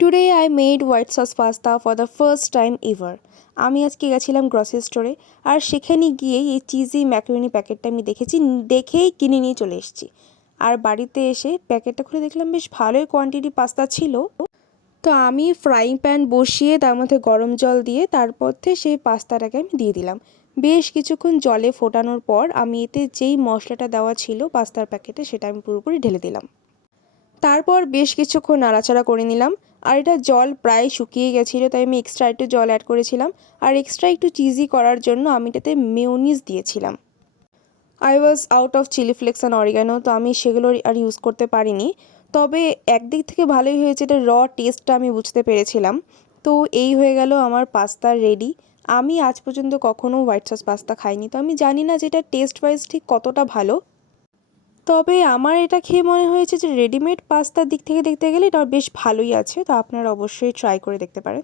Today I made white sauce pasta for the first time ever. আমি আজকে গেছিলাম grocery স্টোরে আর সেখানে গিয়ে এই চিজি ম্যাকারনি প্যাকেটটা আমি দেখেই কিনে নিয়ে চলে এসেছি। আর বাড়িতে এসে প্যাকেটটা খুলে দেখলাম বেশ ভালোই কোয়ান্টিটি পাস্তা ছিল। তো আমি ফ্রাইং প্যান বসিয়ে তার মধ্যে গরম জল দিয়ে তারপর সেই পাস্তাটাকে আমি দিয়ে দিলাম। বেশ কিছুক্ষণ জলে ফোটানোর পর আমি এতে যেই মশলাটা দেওয়া ছিল পাস্তার প্যাকেটে সেটা আমি পুরোপুরি ঢেলে দিলাম। তারপর বেশ কিছুক্ষণ নাড়াচাড়া করে নিলাম। আর এটা জল প্রায় শুকিয়ে গেছিলো, তাই আমি এক্সট্রা একটু জল অ্যাড করেছিলাম। আর এক্সট্রা একটু চিজি করার জন্য আমি এটাতে মেয়োনিজ দিয়েছিলাম। I was out of chilli flakes and oregano, তো আমি সেগুলো আর ইউজ করতে পারিনি। তবে একদিক থেকে ভালোই হয়েছে, এটা র টেস্টটা আমি বুঝতে পেরেছিলাম। তো এই হয়ে গেল আমার পাস্তা রেডি। আমি আজ পর্যন্ত কখনো হোয়াইট সস পাস্তা খাইনি, তো আমি জানি না যে এটা টেস্ট ওয়াইজ ঠিক কতটা ভালো। তবে আমার এটা খেয়ে মনে হয়েছে যে রেডিমেড পাস্তার দিক থেকে দেখতে গেলে এটা বেশ ভালোই আছে, তো আপনারা অবশ্যই ট্রাই করে দেখতে পারেন।